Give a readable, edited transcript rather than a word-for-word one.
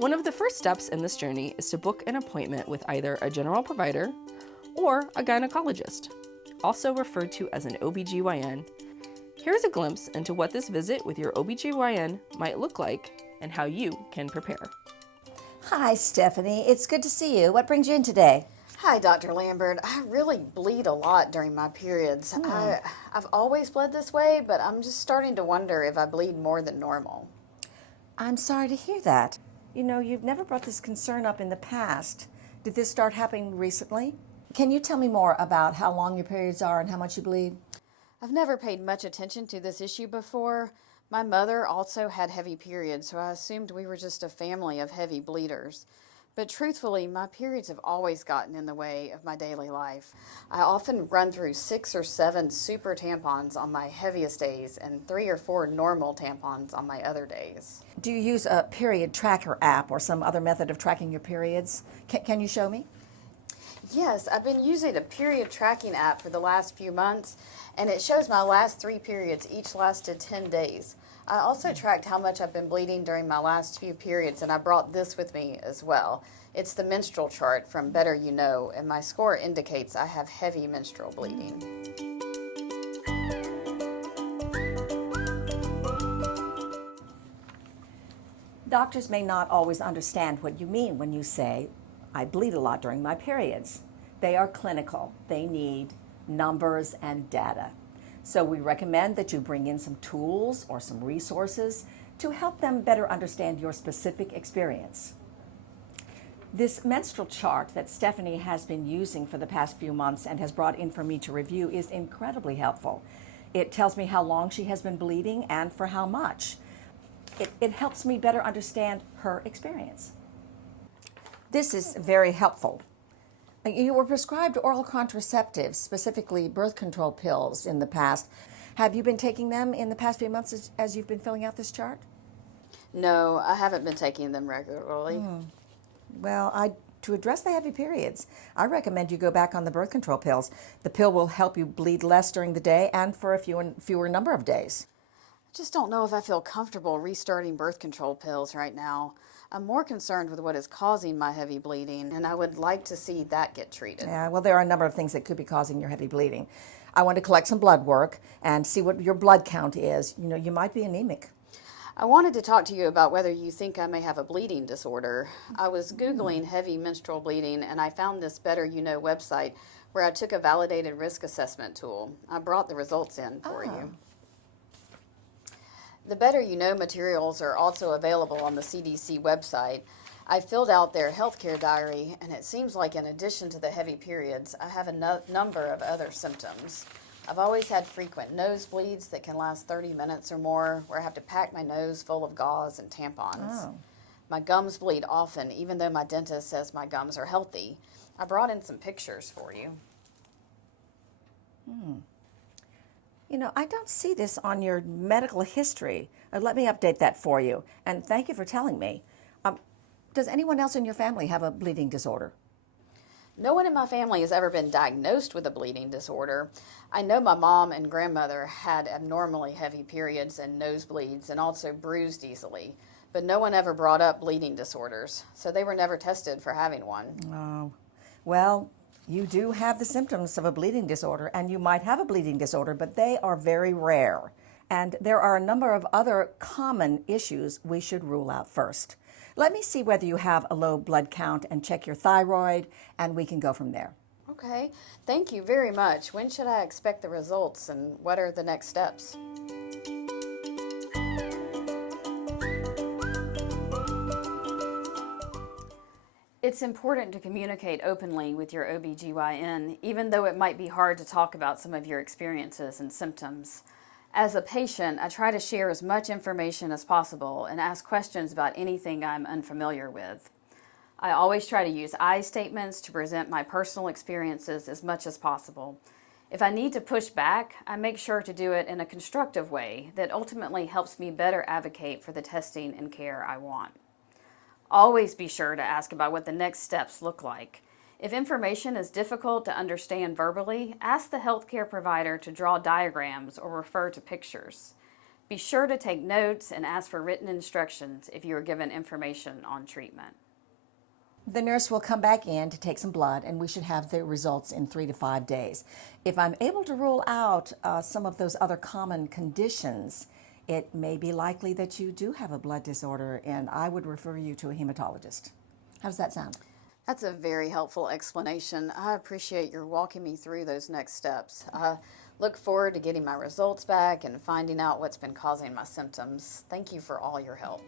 One of the first steps in this journey is to book an appointment with either a general provider or a gynecologist, also referred to as an OBGYN. Here's a glimpse into what this visit with your OBGYN might look like and how you can prepare. Hi, Stephanie. It's good to see you. What brings you in today? Hi, Dr. Lambert. I really bleed a lot during my periods. I've always bled this way, but I'm just starting to wonder if I bleed more than normal. I'm sorry to hear that. You know, you've never brought this concern up in the past. Did this start happening recently? Can you tell me more about how long your periods are and how much you bleed? I've never paid much attention to this issue before. My mother also had heavy periods, so I assumed we were just a family of heavy bleeders. But truthfully, my periods have always gotten in the way of my daily life. I often run through 6 or 7 super tampons on my heaviest days and 3 or 4 normal tampons on my other days. Do you use a period tracker app or some other method of tracking your periods? Can you show me? Yes, I've been using a period tracking app for the last few months, and it shows my last 3 periods each lasted 10 days. I also tracked how much I've been bleeding during my last few periods, and I brought this with me as well. It's the menstrual chart from Better You Kow, and my score indicates I have heavy menstrual bleeding. Doctors may not always understand what you mean when you say, I bleed a lot during my periods. They are clinical. They need numbers and data. So we recommend that you bring in some tools or some resources to help them better understand your specific experience. This menstrual chart that Stephanie has been using for the past few months and has brought in for me to review is incredibly helpful. It tells me how long she has been bleeding and for how much. It helps me better understand her experience. This is very helpful. You were prescribed oral contraceptives, specifically birth control pills, in the past. Have you been taking them in the past few months as you've been filling out this chart? No, I haven't been taking them regularly. Well, to address the heavy periods, I recommend you go back on the birth control pills. The pill will help you bleed less during the day and for a fewer number of days. I just don't know if I feel comfortable restarting birth control pills right now. I'm more concerned with what is causing my heavy bleeding, and I would like to see that get treated. Yeah, well, there are a number of things that could be causing your heavy bleeding. I want to collect some blood work and see what your blood count is. You know, you might be anemic. I wanted to talk to you about whether you think I may have a bleeding disorder. I was Googling heavy menstrual bleeding, and I found this Better You Kow website where I took a validated risk assessment tool. I brought the results in for you. The Better You Kow materials are also available on the CDC website. I filled out their healthcare diary, and it seems like in addition to the heavy periods, I have a number of other symptoms. I've always had frequent nosebleeds that can last 30 minutes or more, where I have to pack my nose full of gauze and tampons. My gums bleed often, even though my dentist says my gums are healthy. I brought in some pictures for you. You know, I don't see this on your medical history. Let me update that for you. And thank you for telling me. Does anyone else in your family have a bleeding disorder? No one in my family has ever been diagnosed with a bleeding disorder. I know my mom and grandmother had abnormally heavy periods and nosebleeds and also bruised easily, but no one ever brought up bleeding disorders, so they were never tested for having one. Oh, well, you do have the symptoms of a bleeding disorder, and you might have a bleeding disorder, but they are very rare. And there are a number of other common issues we should rule out first. Let me see whether you have a low blood count and check your thyroid, and we can go from there. Okay, thank you very much. When should I expect the results, and what are the next steps? It's important to communicate openly with your OBGYN, even though it might be hard to talk about some of your experiences and symptoms. As a patient, I try to share as much information as possible and ask questions about anything I'm unfamiliar with. I always try to use I statements to present my personal experiences as much as possible. If I need to push back, I make sure to do it in a constructive way that ultimately helps me better advocate for the testing and care I want. Always be sure to ask about what the next steps look like. If information is difficult to understand verbally, ask the healthcare provider to draw diagrams or refer to pictures. Be sure to take notes and ask for written instructions if you are given information on treatment. The nurse will come back in to take some blood, and we should have the results in 3 to 5 days. If I'm able to rule out some of those other common conditions, it may be likely that you do have a blood disorder, and I would refer you to a hematologist. How does that sound? That's a very helpful explanation. I appreciate your walking me through those next steps. I look forward to getting my results back and finding out what's been causing my symptoms. Thank you for all your help.